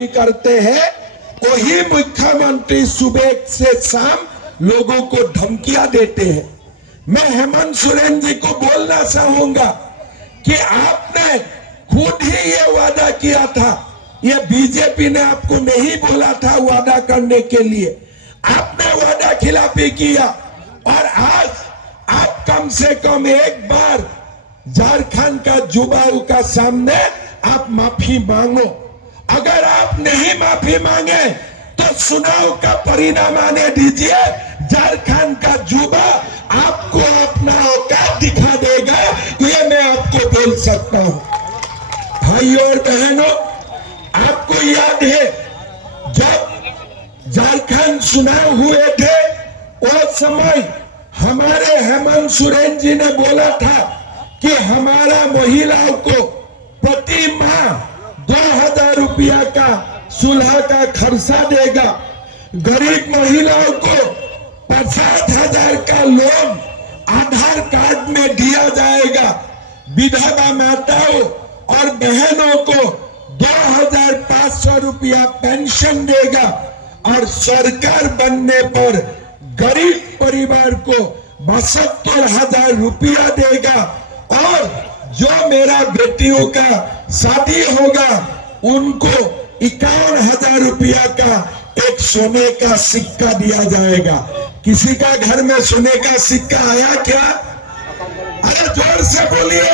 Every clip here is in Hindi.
करते हैं वही मुख्यमंत्री सुबह से शाम लोगों को धमकियां देते हैं। मैं हेमंत सोरेन जी को बोलना चाहूंगा कि आपने खुद ही ये वादा किया था, ये बीजेपी ने आपको नहीं बोला था वादा करने के लिए, आपने वादा खिलाफी किया और आज आप कम से कम एक बार झारखंड का युवाओं का सामने आप माफी मांगो। अगर आप नहीं माफी मांगे तो चुनाव का परिणाम आने दीजिए, झारखंड का युवा आपको अपना औकात दिखा देगा, ये मैं आपको बोल सकता हूं। भाइयों और बहनों, आपको याद है जब झारखंड चुनाव हुए थे उस समय हमारे हेमंत सोरेन जी ने बोला था कि हमारा महिलाओं को प्रति माह 2000 रुपया का सुलह का खर्चा देगा, गरीब महिलाओं को 50,000 का लोन आधार कार्ड में दिया जाएगा, विधवा माताओं और बहनों को 2500 रुपया पेंशन देगा और सरकार बनने पर गरीब परिवार को 72,000 रुपया देगा और जो मेरा बेटियों का शादी होगा उनको 51,000 रुपया का एक सोने का सिक्का दिया जाएगा। किसी का घर में सोने का सिक्का आया क्या? अरे जोर से बोलिए,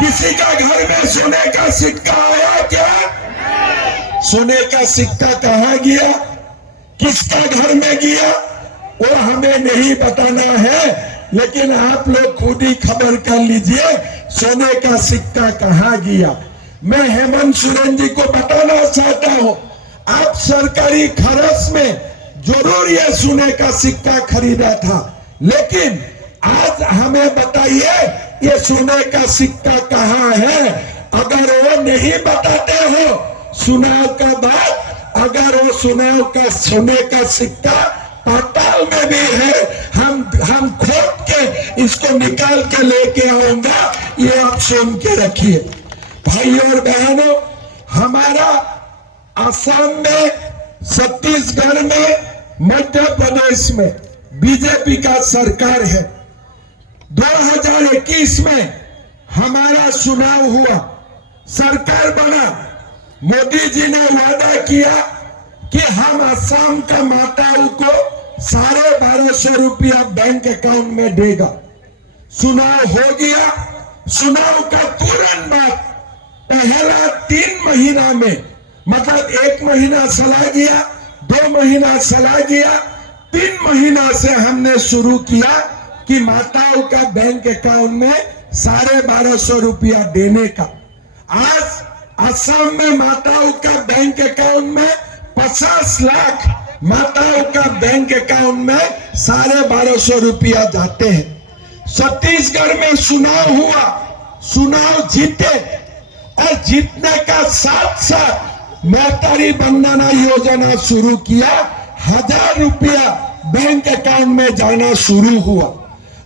किसी का घर में सोने का सिक्का आया क्या? सोने का सिक्का कहाँ गया, किसका घर में गया, वो हमें नहीं बताना है, लेकिन आप लोग खुद ही खबर कर लीजिए सोने का सिक्का कहाँ गया। मैं हेमंत सोरेन जी को बताना चाहता हूँ, आप सरकारी खर्च में जरूर ये सोने का सिक्का खरीदा था, लेकिन आज हमें बताइए ये सोने का सिक्का कहाँ है। अगर वो नहीं बताते हो चुनाव का बाद, अगर वो चुनाव का सोने का सिक्का पाताल में भी है, हम खोद के इसको निकाल के लेके आऊंगा, ये आप सुन के रखिए। भाइयों और बहनों, हमारा असम में, छत्तीसगढ़ में, मध्य प्रदेश में बीजेपी का सरकार है। 2021 में हमारा चुनाव हुआ, सरकार बना, मोदी जी ने वादा किया कि हम असम का माताओं को 1250 रुपया बैंक अकाउंट में देगा। चुनाव हो गया, चुनाव का तुरंत बाद पहला 3 महीना में, मतलब 1 महीना चला गया, 2 महीना चला गया, 3 महीना से हमने शुरू किया कि माताओं का बैंक अकाउंट में 1250 रुपया देने का। आज असम में माताओं का बैंक अकाउंट में 50 लाख माताओं का बैंक अकाउंट में 1250 रुपया जाते हैं। छत्तीसगढ़ में चुनाव हुआ, चुनाव जीते और जीतने का साथ साथ महतारी बंदना योजना शुरू किया, 1000 रुपया बैंक अकाउंट में जाना शुरू हुआ।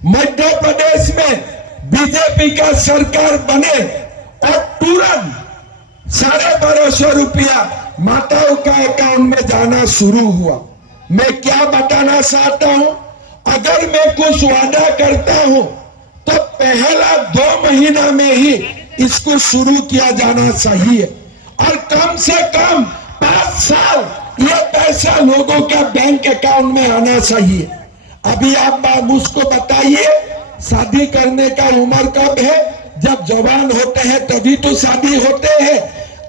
मध्य प्रदेश में बीजेपी का सरकार बने और तुरंत 1250 रुपया माताओं का अकाउंट में जाना शुरू हुआ। मैं क्या बताना चाहता हूं, अगर मैं कुछ वादा करता हूं तो पहला 2 महीना में ही इसको शुरू किया जाना चाहिए और कम से कम 5 साल ये पैसा लोगों का बैंक अकाउंट में आना चाहिए। अभी आप मुझको बताइए, शादी करने का उम्र कब है? जब जवान होते हैं तभी तो शादी होते हैं।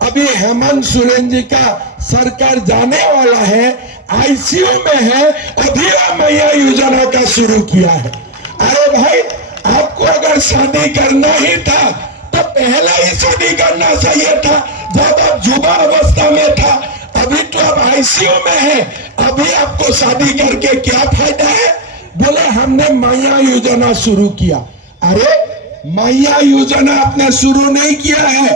अभी हेमंत सोरेन जी का सरकार जाने वाला है, आईसीयू में है, अभी मैया योजना का शुरू किया है। अरे भाई, आपको अगर शादी करना ही था तो पहला ही शादी करना चाहिए था जब आप युवा अवस्था में था। अभी तो आप आईसीयू में है, अभी आपको शादी करके क्या फायदा है? बोले हमने मैया योजना शुरू किया। अरे मैया योजना आपने शुरू नहीं किया है,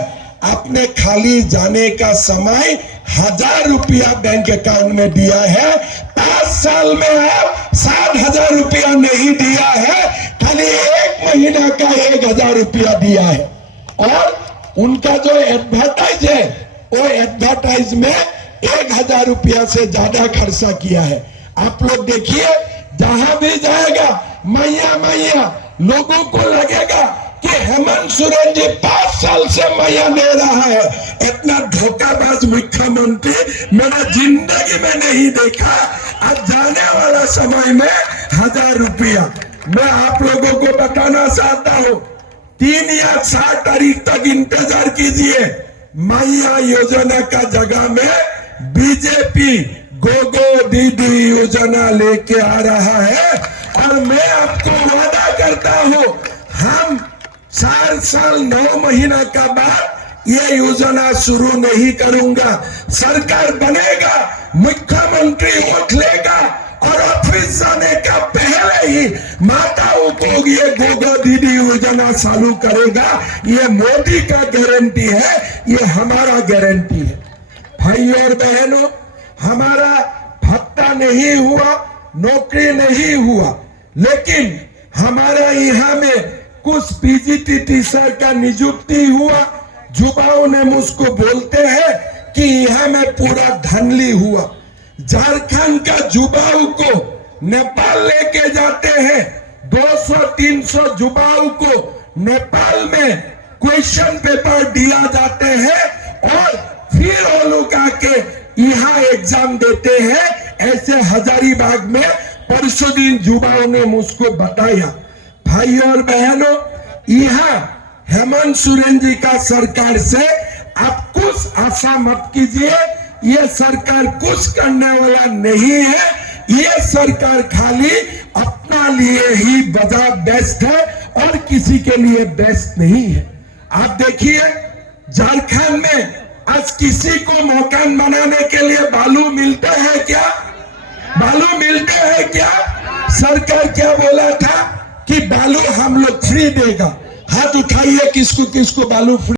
आपने खाली जाने का समय 1000 रुपया बैंक अकाउंट में दिया है। 5 साल में आप 60,000 रुपया नहीं दिया है, खाली 1 महीना का 1000 रुपया दिया है। और उनका जो एडवर्टाइज है वो एडवर्टाइज में 1000 रुपया से ज्यादा खर्चा किया है। आप लोग देखिए, जहां भी जाएगा मैया मैया, लोगों को लगेगा कि हेमंत सोरेन जी 5 साल से मैया दे रहा है। इतना धोखाबाज मुख्यमंत्री मैंने जिंदगी में नहीं देखा। अब जाने वाला समय में 1000 रुपया, मैं आप लोगों को बताना चाहता हूँ, 3 या 4 तारीख तक इंतजार कीजिए। मैया योजना का जगह में बीजेपी गोगो दीदी योजना लेके आ रहा है। और मैं आपको वादा करता हूँ, हम 4 साल 9 महीना का बाद ये योजना शुरू नहीं करूंगा। सरकार बनेगा, मुख्यमंत्री वोट लेगा और ऑफिस जाने का पहले ही माताओं को ये गोगो दीदी योजना चालू करेगा। ये मोदी का गारंटी है, ये हमारा गारंटी है। भाइयों और बहनों, हमारा भत्ता नहीं हुआ, नौकरी नहीं हुआ, लेकिन हमारा यहाँ में कुछ पीजीटी टीचर का नियुक्ति हुआ। युवाओं ने मुझको बोलते हैं कि यहाँ में पूरा धनली हुआ। झारखंड का युवाओं को नेपाल लेके जाते हैं, 200-300 युवाओं को नेपाल में क्वेश्चन पेपर दिया जाते हैं और फिर वो लोग आके यहाँ एग्जाम देते हैं। ऐसे हजारीबाग में परसों दिन युवाओं ने मुझको बताया। भाइयों और बहनों, यहाँ हेमंत सोरेन जी का सरकार से आप कुछ आशा मत कीजिए। ये सरकार कुछ करने वाला नहीं है। ये सरकार खाली अपना लिए ही बजा बेस्ट है और किसी के लिए बेस्ट नहीं है। आप देखिए, झारखंड में आज किसी को मकान बनाने के लिए बालू मिलता है क्या? बालू मिलते हैं क्या? सरकार क्या बोला था कि बालू हम लोग फ्री देगा। हाथ उठाइए, किसको किसको बालू फ्री